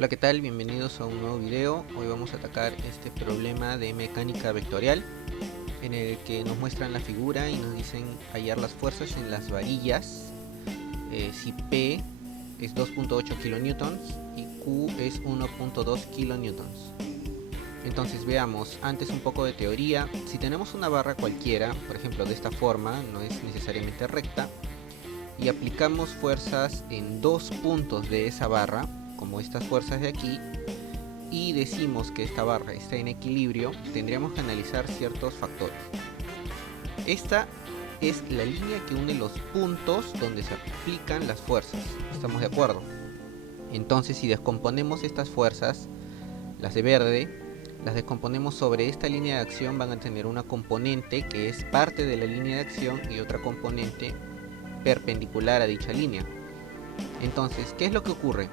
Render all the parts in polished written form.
Hola, ¿qué tal? Bienvenidos a un nuevo video. Hoy vamos a atacar este problema de mecánica vectorial en el que nos muestran la figura y nos dicen hallar las fuerzas en las varillas, si P es 2.8 kilonewtons y Q es 1.2 kilonewtons. Entonces veamos antes un poco de teoría. Si tenemos una barra cualquiera, por ejemplo de esta forma, no es necesariamente recta, y aplicamos fuerzas en dos puntos de esa barra, como estas fuerzas de aquí, y decimos que esta barra está en equilibrio, tendríamos que analizar ciertos factores. Esta es la línea que une los puntos donde se aplican las fuerzas, ¿estamos de acuerdo? Entonces, si descomponemos estas fuerzas, las de verde, las descomponemos sobre esta línea de acción, van a tener una componente que es parte de la línea de acción y otra componente perpendicular a dicha línea. Entonces, ¿qué es lo que ocurre?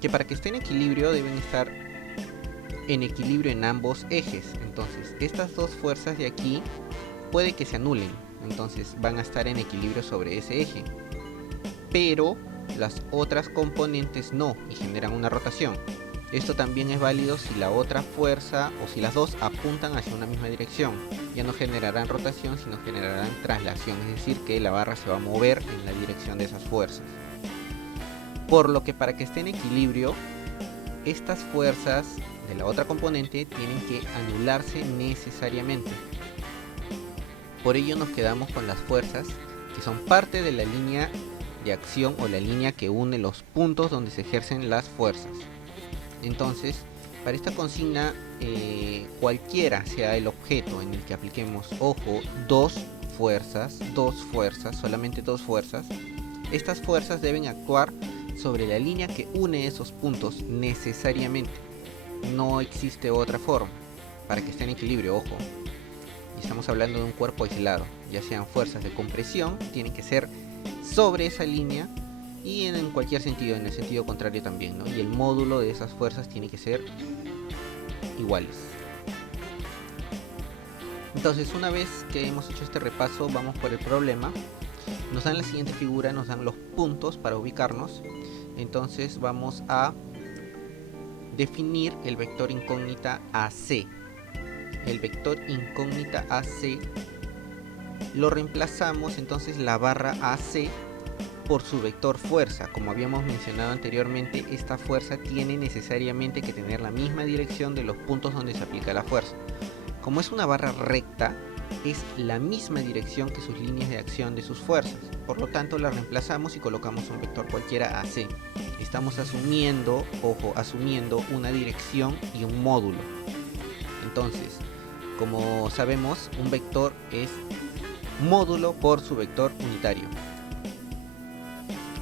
Que para que esté en equilibrio deben estar en equilibrio en ambos ejes. Entonces, estas dos fuerzas de aquí puede que se anulen, entonces van a estar en equilibrio sobre ese eje, pero las otras componentes no, y generan una rotación. Esto también es válido si la otra fuerza o si las dos apuntan hacia una misma dirección. Ya no generarán rotación, sino generarán traslación, es decir, que la barra se va a mover en la dirección de esas fuerzas. Por lo que para que esté en equilibrio, estas fuerzas de la otra componente tienen que anularse necesariamente. Por ello nos quedamos con las fuerzas que son parte de la línea de acción o la línea que une los puntos donde se ejercen las fuerzas. Entonces, para esta consigna, cualquiera sea el objeto en el que apliquemos, ojo, dos fuerzas, solamente dos fuerzas, estas fuerzas deben actuar sobre la línea que une esos puntos necesariamente. No existe otra forma para que esté en equilibrio, ojo. Y estamos hablando de un cuerpo aislado, ya sean fuerzas de compresión, tienen que ser sobre esa línea, y en cualquier sentido, en el sentido contrario también, ¿no? Y el módulo de esas fuerzas tiene que ser iguales. Entonces, una vez que hemos hecho este repaso, vamos por el problema. Nos dan la siguiente figura, nos dan los puntos para ubicarnos. Entonces vamos a definir el vector incógnita AC. El vector incógnita AC lo reemplazamos entonces la barra AC por su vector fuerza. Como habíamos mencionado anteriormente, esta fuerza tiene necesariamente que tener la misma dirección de los puntos donde se aplica la fuerza. Como es una barra recta, es la misma dirección que sus líneas de acción de sus fuerzas. Por lo tanto, la reemplazamos y colocamos un vector cualquiera AC. Estamos asumiendo, ojo, asumiendo una dirección y un módulo. Entonces, como sabemos, un vector es módulo por su vector unitario.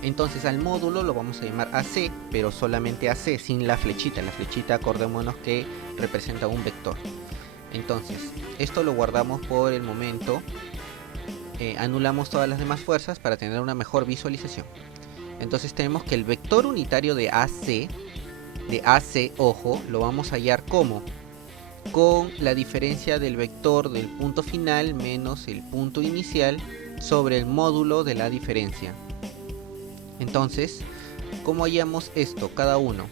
Entonces al módulo lo vamos a llamar AC, pero solamente AC, sin la flechita. La flechita, acordémonos que representa un vector. Entonces, esto lo guardamos por el momento. Anulamos todas las demás fuerzas para tener una mejor visualización. Entonces tenemos que el vector unitario de AC, ojo, lo vamos a hallar como con la diferencia del vector del punto final menos el punto inicial sobre el módulo de la diferencia. Entonces, ¿cómo hallamos esto cada uno?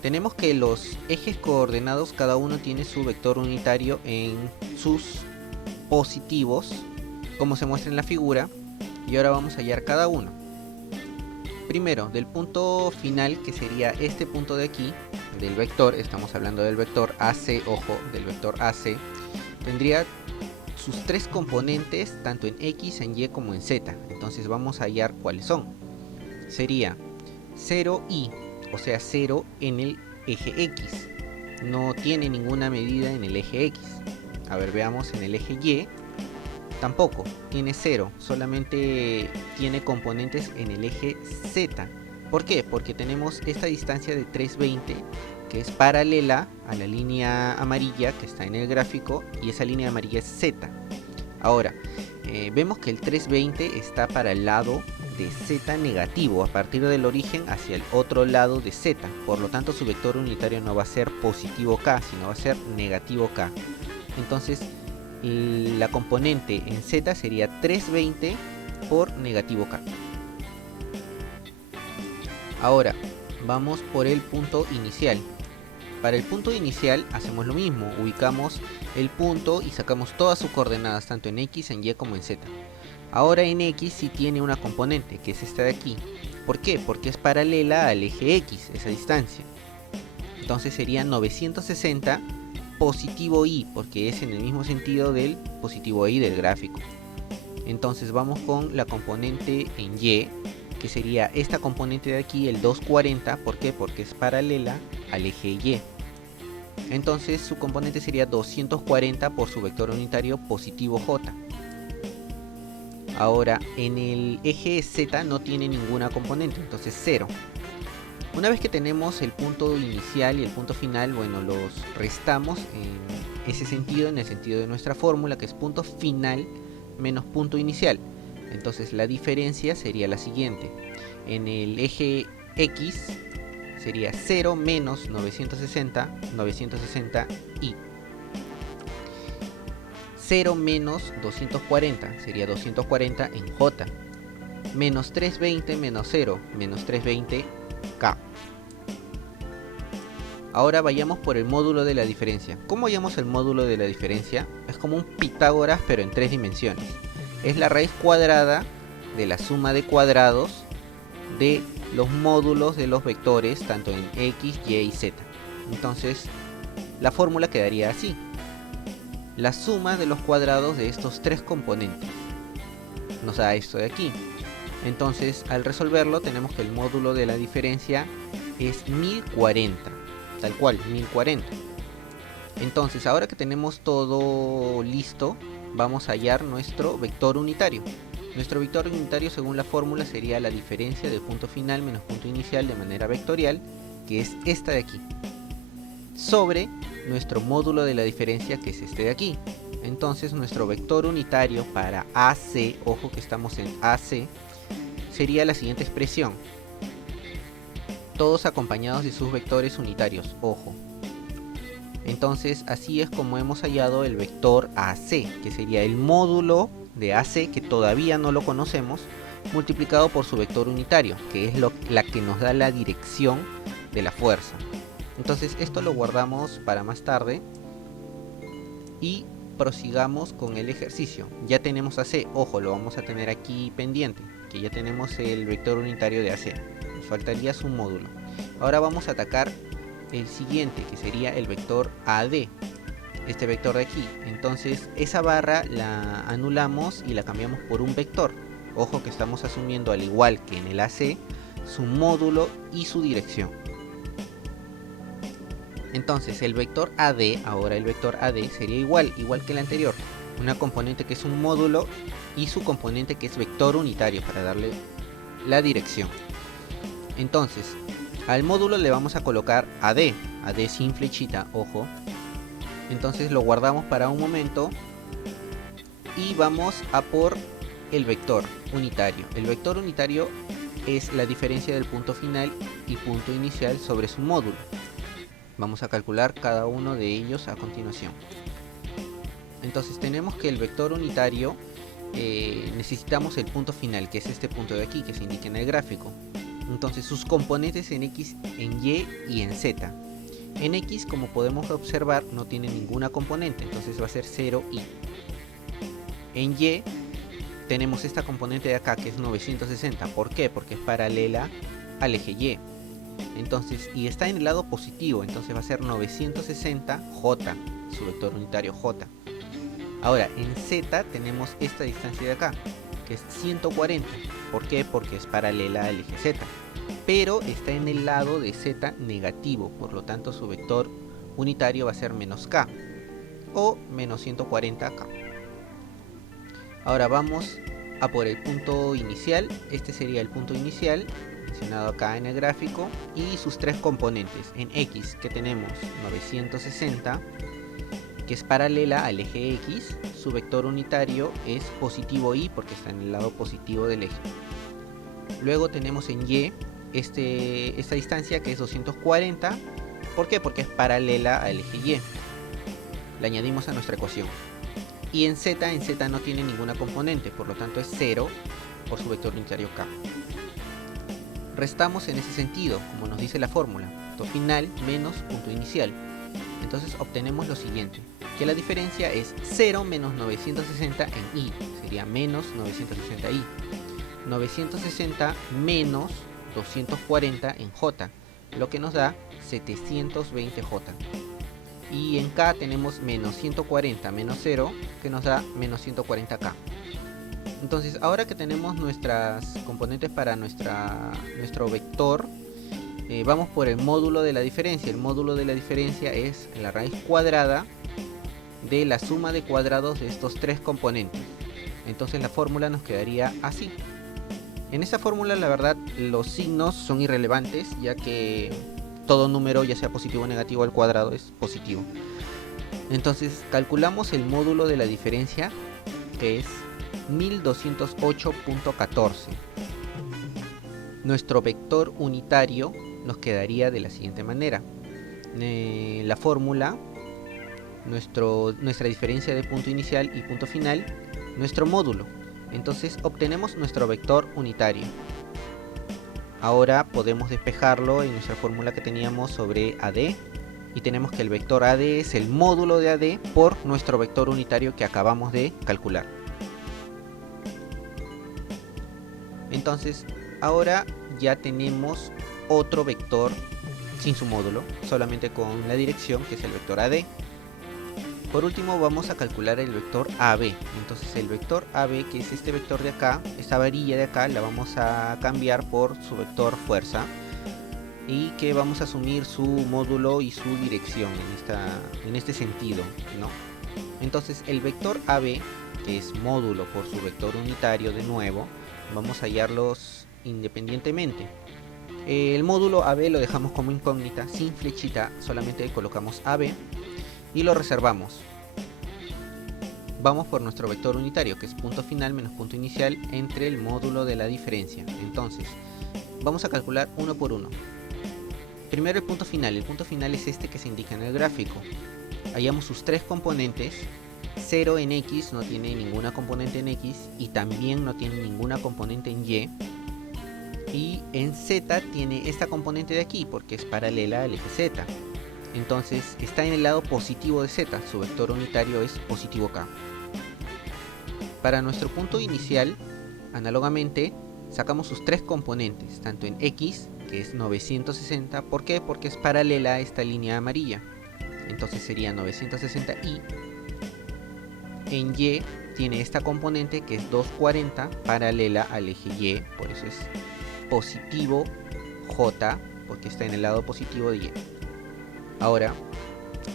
Tenemos que los ejes coordenados, cada uno tiene su vector unitario en sus positivos, como se muestra en la figura, y ahora vamos a hallar cada uno. Primero, del punto final, que sería este punto de aquí, del vector, estamos hablando del vector AC, ojo, del vector AC, tendría sus tres componentes, tanto en X, en Y como en Z. Entonces vamos a hallar cuáles son. Sería 0y, o sea 0 en el eje X, no tiene ninguna medida en el eje X. A ver, veamos en el eje Y, tampoco, tiene 0, solamente tiene componentes en el eje Z. ¿Por qué? Porque tenemos esta distancia de 320 que es paralela a la línea amarilla que está en el gráfico, y esa línea amarilla es Z. Ahora, vemos que el 320 está para el lado de Z negativo, a partir del origen hacia el otro lado de Z. Por lo tanto, su vector unitario no va a ser positivo K, sino va a ser negativo K. Entonces, la componente en Z sería 320 por negativo K. Ahora, vamos por el punto inicial. Para el punto inicial hacemos lo mismo, ubicamos el punto y sacamos todas sus coordenadas, tanto en X, en Y como en Z. Ahora en X sí tiene una componente, que es esta de aquí. ¿Por qué? Porque es paralela al eje X, esa distancia. Entonces sería 960 positivo Y, porque es en el mismo sentido del positivo Y del gráfico. Entonces vamos con la componente en Y, que sería esta componente de aquí, el 240. ¿Por qué? Porque es paralela al eje Y. Entonces su componente sería 240 por su vector unitario positivo J. Ahora en el eje Z no tiene ninguna componente, entonces 0. Una vez que tenemos el punto inicial y el punto final, bueno, los restamos en ese sentido, en el sentido de nuestra fórmula, que es punto final menos punto inicial. Entonces la diferencia sería la siguiente: en el eje X sería 0 menos 960, 960y. 0 menos 240 sería 240 en J. Menos 320 menos 0, menos 320K. Ahora vayamos por el módulo de la diferencia. ¿Cómo hallamos el módulo de la diferencia? Es como un Pitágoras, pero en 3 dimensiones. Es la raíz cuadrada de la suma de cuadrados de los módulos de los vectores, tanto en X, Y y Z. Entonces, la fórmula quedaría así: la suma de los cuadrados de estos tres componentes nos da esto de aquí. Entonces, al resolverlo, tenemos que el módulo de la diferencia es 1040, tal cual, 1040. Entonces, ahora que tenemos todo listo, vamos a hallar nuestro vector unitario. Nuestro vector unitario, según la fórmula, sería la diferencia de punto final menos punto inicial de manera vectorial, que es esta de aquí, sobre nuestro módulo de la diferencia, que es este de aquí. Entonces nuestro vector unitario para AC, ojo que estamos en AC, sería la siguiente expresión, todos acompañados de sus vectores unitarios, ojo. Entonces así es como hemos hallado el vector AC, que sería el módulo de AC, que todavía no lo conocemos, multiplicado por su vector unitario, que es la que nos da la dirección de la fuerza. Entonces esto lo guardamos para más tarde y prosigamos con el ejercicio. Ya tenemos AC, ojo, lo vamos a tener aquí pendiente, que ya tenemos el vector unitario de AC. Nos faltaría su módulo. Ahora vamos a atacar el siguiente, que sería el vector AD, este vector de aquí. Entonces esa barra la anulamos y la cambiamos por un vector. Ojo que estamos asumiendo, al igual que en el AC, su módulo y su dirección. Entonces el vector AD, ahora el vector AD sería igual que el anterior, una componente que es un módulo y su componente que es vector unitario, para darle la dirección. Entonces al módulo le vamos a colocar AD sin flechita, ojo. Entonces lo guardamos para un momento y vamos a por el vector unitario. El vector unitario es la diferencia del punto final y punto inicial sobre su módulo. Vamos a calcular cada uno de ellos a continuación. Entonces tenemos que el vector unitario, necesitamos el punto final, que es este punto de aquí que se indica en el gráfico. Entonces sus componentes en X, en Y y en Z. En X, como podemos observar, no tiene ninguna componente, entonces va a ser 0y. En Y tenemos esta componente de acá, que es 960. ¿Por qué? Porque es paralela al eje Y. Entonces, y está en el lado positivo, entonces va a ser 960J, su vector unitario J. Ahora, en Z tenemos esta distancia de acá, que es 140. ¿Por qué? Porque es paralela al eje Z, pero está en el lado de Z negativo, por lo tanto su vector unitario va a ser menos K, o menos 140K. Ahora vamos a por el punto inicial. Este sería el punto inicial, mencionado acá en el gráfico, y sus tres componentes. En X, que tenemos 960, que es paralela al eje X, su vector unitario es positivo Y, porque está en el lado positivo del eje. Luego tenemos en Y esta distancia, que es 240. ¿Por qué? Porque es paralela al eje Y. La añadimos a nuestra ecuación. Y en Z no tiene ninguna componente, por lo tanto es 0 por su vector unitario K. restamos en ese sentido, como nos dice la fórmula, punto final menos punto inicial. Entonces obtenemos lo siguiente, que la diferencia es 0 menos 960 en i, sería menos 960i. 960 menos 240 en j, lo que nos da 720j. Y en k tenemos menos 140 menos 0, que nos da menos 140k. Entonces, ahora que tenemos nuestras componentes para nuestro vector, vamos por el módulo de la diferencia. El módulo de la diferencia es la raíz cuadrada de la suma de cuadrados de estos tres componentes. Entonces la fórmula nos quedaría así. En esta fórmula, la verdad, los signos son irrelevantes, ya que todo número, ya sea positivo o negativo al cuadrado, es positivo. Entonces calculamos el módulo de la diferencia, que es 1208.14. Nuestro vector unitario nos quedaría de la siguiente manera. La fórmula, nuestra diferencia de punto inicial y punto final, nuestro módulo. Entonces obtenemos nuestro vector unitario. Ahora podemos despejarlo en nuestra fórmula que teníamos sobre AD, y tenemos que el vector AD es el módulo de AD por nuestro vector unitario que acabamos de calcular. Entonces ahora ya tenemos otro vector sin su módulo, solamente con la dirección, que es el vector AD. Por último vamos a calcular el vector AB. Entonces el vector AB, que es este vector de acá, esta varilla de acá, la vamos a cambiar por su vector fuerza, y que vamos a asumir su módulo y su dirección en este sentido, ¿no? Entonces el vector AB, que es módulo por su vector unitario, de nuevo, vamos a hallarlos independientemente. El módulo AB lo dejamos como incógnita, sin flechita, solamente colocamos AB y lo reservamos. Vamos por nuestro vector unitario, que es punto final menos punto inicial entre el módulo de la diferencia. Entonces vamos a calcular uno por uno. Primero el punto final es este que se indica en el gráfico. Hallamos sus tres componentes. 0 en X, no tiene ninguna componente en X, y también no tiene ninguna componente en Y. Y en Z tiene esta componente de aquí, porque es paralela al eje Z. Entonces está en el lado positivo de Z, su vector unitario es positivo K. Para nuestro punto inicial, análogamente, sacamos sus tres componentes, tanto en X, que es 960, ¿por qué? Porque es paralela a esta línea amarilla. Entonces sería 960i. En Y tiene esta componente que es 240, paralela al eje Y, por eso es positivo J, porque está en el lado positivo de Y. Ahora,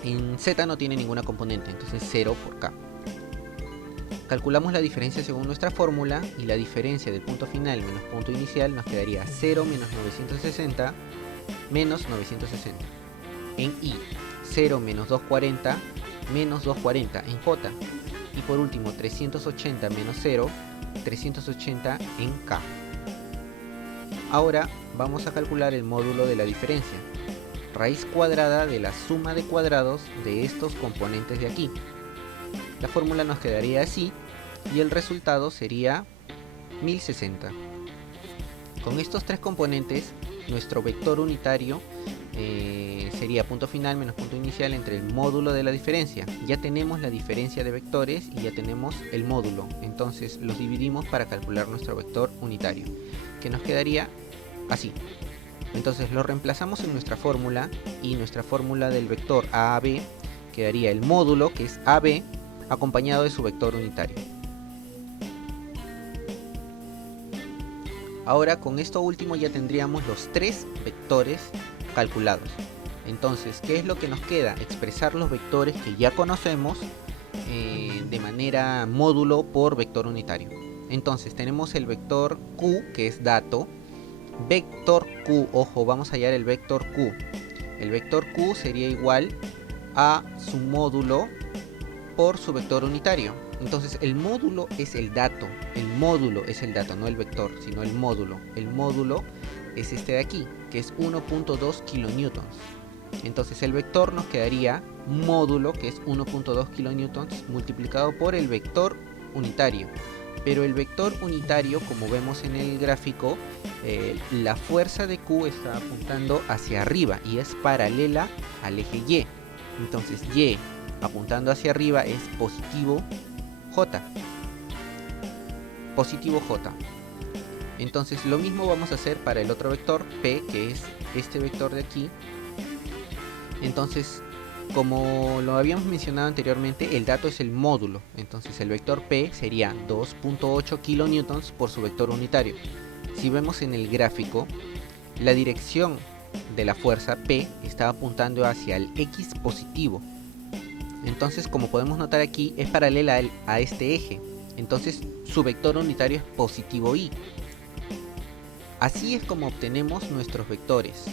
en Z no tiene ninguna componente, entonces 0 por K. Calculamos la diferencia según nuestra fórmula, y la diferencia del punto final menos punto inicial nos quedaría 0 menos 960 menos 960. En I, 0 menos 240 menos 240 en J. Y por último 380 menos 0, 380 en K. Ahora vamos a calcular el módulo de la diferencia. Raíz cuadrada de la suma de cuadrados de estos componentes de aquí. La fórmula nos quedaría así, y el resultado sería 1060. Con estos tres componentes, nuestro vector unitario sería punto final menos punto inicial entre el módulo de la diferencia. Ya tenemos la diferencia de vectores y ya tenemos el módulo, entonces los dividimos para calcular nuestro vector unitario, que nos quedaría así. Entonces lo reemplazamos en nuestra fórmula, y nuestra fórmula del vector AAB quedaría el módulo, que es AB, acompañado de su vector unitario. Ahora con esto último ya tendríamos los tres vectores calculados. Entonces, ¿qué es lo que nos queda? Expresar los vectores que ya conocemos de manera módulo por vector unitario. Entonces tenemos el vector Q, que es dato. Vector Q, ojo, vamos a hallar el vector Q. El vector Q sería igual a su módulo por su vector unitario. Entonces el módulo es el dato. El módulo es el dato, no el vector, sino el módulo. El módulo es este de aquí, que es 1.2 kilonewtons. Entonces el vector nos quedaría módulo, que es 1.2 kilonewtons, multiplicado por el vector unitario, Pero el vector unitario, como vemos en el gráfico, la fuerza de Q está apuntando hacia arriba y es paralela al eje Y. Entonces Y apuntando hacia arriba es positivo J. Positivo J. Entonces lo mismo vamos a hacer para el otro vector P, que es este vector de aquí. Entonces, como lo habíamos mencionado anteriormente, el dato es el módulo. Entonces el vector P sería 2.8 kilonewtons por su vector unitario. Si vemos en el gráfico, la dirección de la fuerza P está apuntando hacia el X positivo. Entonces, como podemos notar aquí, es paralela a este eje. Entonces su vector unitario es positivo Y. Así es como obtenemos nuestros vectores.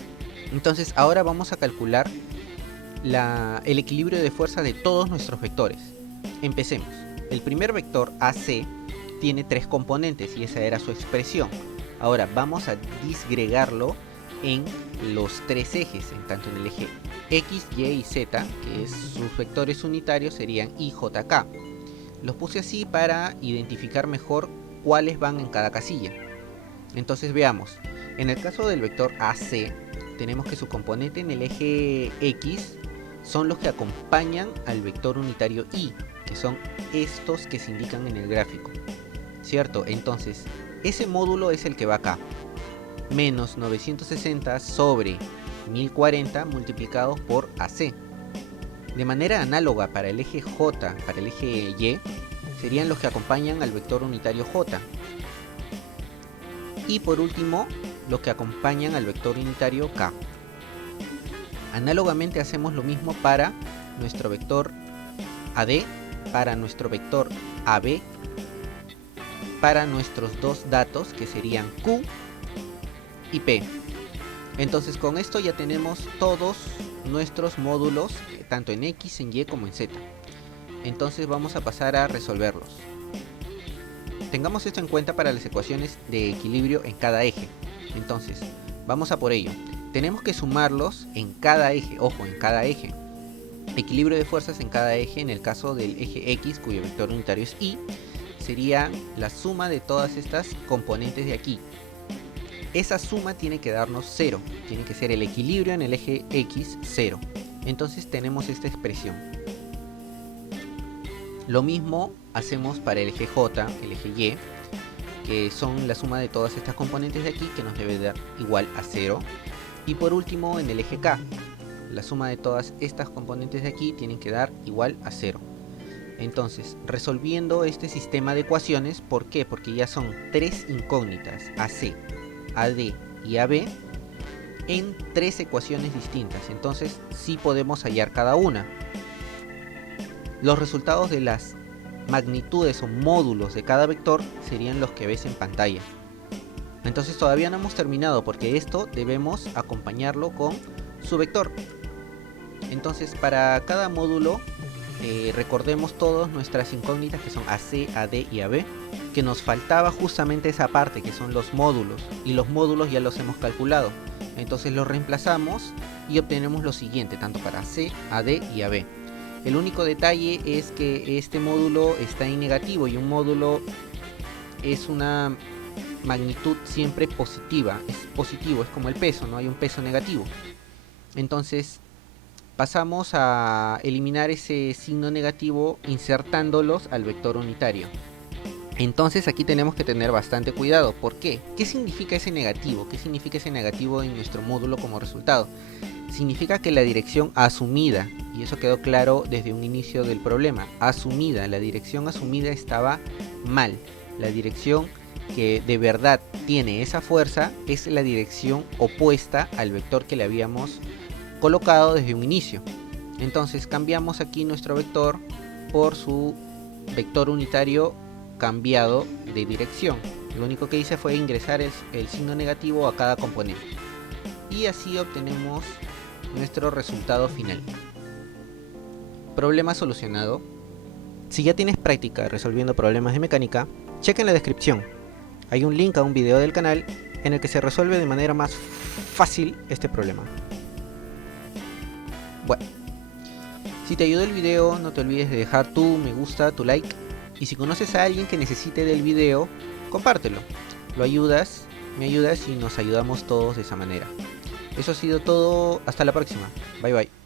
Entonces ahora vamos a calcular el equilibrio de fuerza de todos nuestros vectores. Empecemos. El primer vector AC tiene 3 componentes y esa era su expresión. Ahora vamos a disgregarlo en los 3 ejes, tanto en el eje X, Y y Z, que sus vectores unitarios serían I, J, K. Los puse así para identificar mejor cuáles van en cada casilla. Entonces veamos. En el caso del vector AC, tenemos que su componente en el eje X son los que acompañan al vector unitario Y, que son estos que se indican en el gráfico, ¿cierto? Entonces, ese módulo es el que va acá, menos 960 sobre 1040 multiplicados por AC. De manera análoga para el eje J, para el eje Y, serían los que acompañan al vector unitario J. Y por último, los que acompañan al vector unitario K. Análogamente hacemos lo mismo para nuestro vector AD, para nuestro vector AB, para nuestros dos datos que serían Q y P. Entonces con esto ya tenemos todos nuestros módulos, tanto en X, en Y como en Z. Entonces vamos a pasar a resolverlos. Tengamos esto en cuenta para las ecuaciones de equilibrio en cada eje. Entonces vamos a por ello. Tenemos que sumarlos en cada eje, ojo, en cada eje. Equilibrio de fuerzas en cada eje, en el caso del eje X, cuyo vector unitario es Y, sería la suma de todas estas componentes de aquí. Esa suma tiene que darnos 0, tiene que ser el equilibrio en el eje X 0. Entonces tenemos esta expresión. Lo mismo hacemos para el eje J, el eje Y, que son la suma de todas estas componentes de aquí, que nos debe dar igual a 0. Y por último en el eje K, la suma de todas estas componentes de aquí tienen que dar igual a 0. Entonces, resolviendo este sistema de ecuaciones, ¿por qué? Porque ya son 3 incógnitas, AC, AD y AB, en 3 ecuaciones distintas. Entonces, sí podemos hallar cada una. Los resultados de las magnitudes o módulos de cada vector serían los que ves en pantalla. Entonces todavía no hemos terminado, porque esto debemos acompañarlo con su vector. Entonces para cada módulo recordemos todas nuestras incógnitas, que son AC, AD y AB, que nos faltaba justamente esa parte que son los módulos, y los módulos ya los hemos calculado. Entonces los reemplazamos y obtenemos lo siguiente, tanto para AC, AD y AB. El único detalle es que este módulo está en negativo, y un módulo es una magnitud siempre positiva, es positivo, es como el peso, no hay un peso negativo. Entonces pasamos a eliminar ese signo negativo insertándolos al vector unitario. Entonces aquí tenemos que tener bastante cuidado. ¿Por qué? ¿Qué significa ese negativo? ¿Qué significa ese negativo en nuestro módulo como resultado? Significa que la dirección asumida, y eso quedó claro desde un inicio del problema, asumida, la dirección asumida estaba mal. La dirección que de verdad tiene esa fuerza es la dirección opuesta al vector que le habíamos colocado desde un inicio. Entonces cambiamos aquí nuestro vector por su vector unitario cambiado de dirección. Lo único que hice fue ingresar el signo negativo a cada componente, y así obtenemos nuestro resultado final. Problema solucionado. Si ya tienes práctica resolviendo problemas de mecánica, checa en la descripción. Hay un link a un video del canal en el que se resuelve de manera más fácil este problema. Bueno, si te ayudó el video, no te olvides de dejar tu me gusta, tu like, Y si conoces a alguien que necesite del video, compártelo. Lo ayudas, me ayudas y nos ayudamos todos de esa manera. Eso ha sido todo, hasta la próxima. Bye bye.